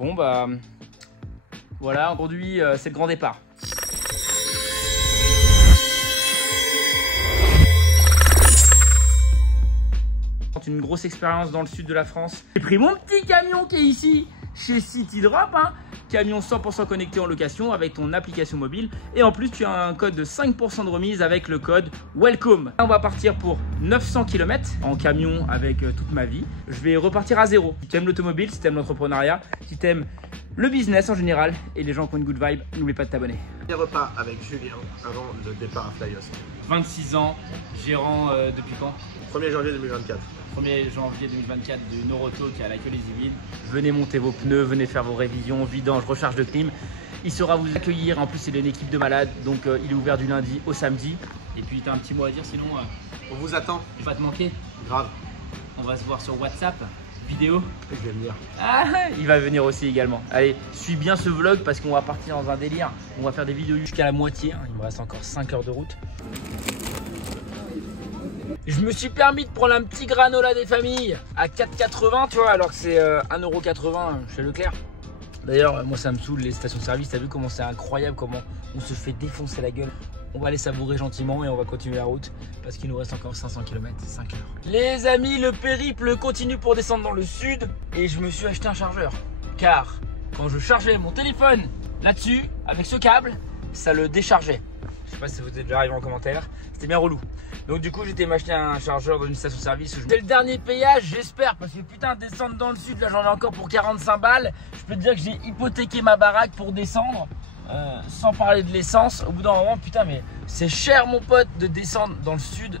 Bon bah voilà, aujourd'hui c'est le grand départ. Une grosse expérience dans le sud de la France. J'ai pris mon petit camion qui est ici chez Citydrop, hein. Camion 100% connecté en location avec ton application mobile et en plus tu as un code de 5% de remise avec le code WELCOME. On va partir pour 900 km en camion avec toute ma vie. Je vais repartir à zéro. Si tu aimes l'automobile, si tu aimes l'entrepreneuriat, si tu aimes le business en général et les gens qui ont une good vibe, n'oublie pas de t'abonner. Les repas avec Julien avant le départ à Flyos. 26 ans, gérant depuis quand? 1er janvier 2024. 1er janvier 2024 de Noroto qui est à la queue les Yvelines. Venez monter vos pneus, venez faire vos révisions, vidange, recharge de clim. Il saura vous accueillir. En plus, c'est une équipe de malades, donc il est ouvert du lundi au samedi. Et puis, tu as un petit mot à dire, sinon On vous attend. il va te manquer. Grave. On va se voir sur WhatsApp, vidéo. Je vais venir. Ah, il va venir aussi également. Allez, suis bien ce vlog parce qu'on va partir dans un délire. On va faire des vidéos jusqu'à la moitié. Il me reste encore 5 heures de route. Je me suis permis de prendre un petit granola des familles à 4,80 tu vois, alors que c'est 1,80 € chez Leclerc. D'ailleurs, moi ça me saoule les stations-service. T'as vu comment c'est incroyable, comment on se fait défoncer la gueule. On va les savourer gentiment et on va continuer la route parce qu'il nous reste encore 500 km, 5 heures. Les amis, le périple continue pour descendre dans le sud et je me suis acheté un chargeur. Car quand je chargeais mon téléphone là-dessus, avec ce câble, ça le déchargeait. Je sais pas si vous êtes déjà arrivé en commentaire, c'était bien relou. Donc du coup j'étais m'acheter un chargeur dans une station-service. C'est le dernier payage, j'espère, parce que putain, descendre dans le sud, là j'en ai encore pour 45 balles. Je peux te dire que j'ai hypothéqué ma baraque pour descendre, sans parler de l'essence. Au bout d'un moment, putain, mais c'est cher mon pote de descendre dans le sud.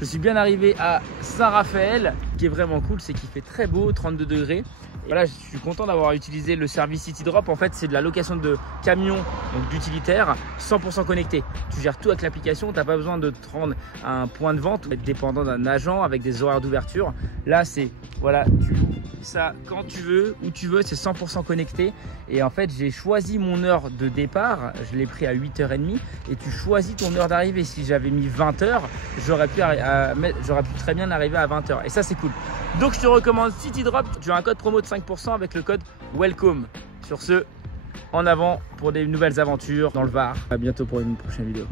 Je suis bien arrivé à Saint-Raphaël. Ce qui est vraiment cool, c'est qu'il fait très beau, 32 degrés. Et voilà, je suis content d'avoir utilisé le service Citydrop. En fait, c'est de la location de camions, donc d'utilitaires, 100% connecté. Tu gères tout avec l'application, tu n'as pas besoin de te rendre à un point de vente, être dépendant d'un agent avec des horaires d'ouverture. Là, c'est, voilà, tu loues ça quand tu veux, où tu veux, c'est 100% connecté. Et en fait, j'ai choisi mon heure de départ, je l'ai pris à 8h30 et tu choisis ton heure d'arrivée. Si j'avais mis 20h, j'aurais pu très bien arriver à 20h. Et ça, c'est cool. Donc, je te recommande Citydrop. Tu as un code promo de 5% avec le code WELCOME. Sur ce, en avant pour des nouvelles aventures dans le Var. À bientôt pour une prochaine vidéo.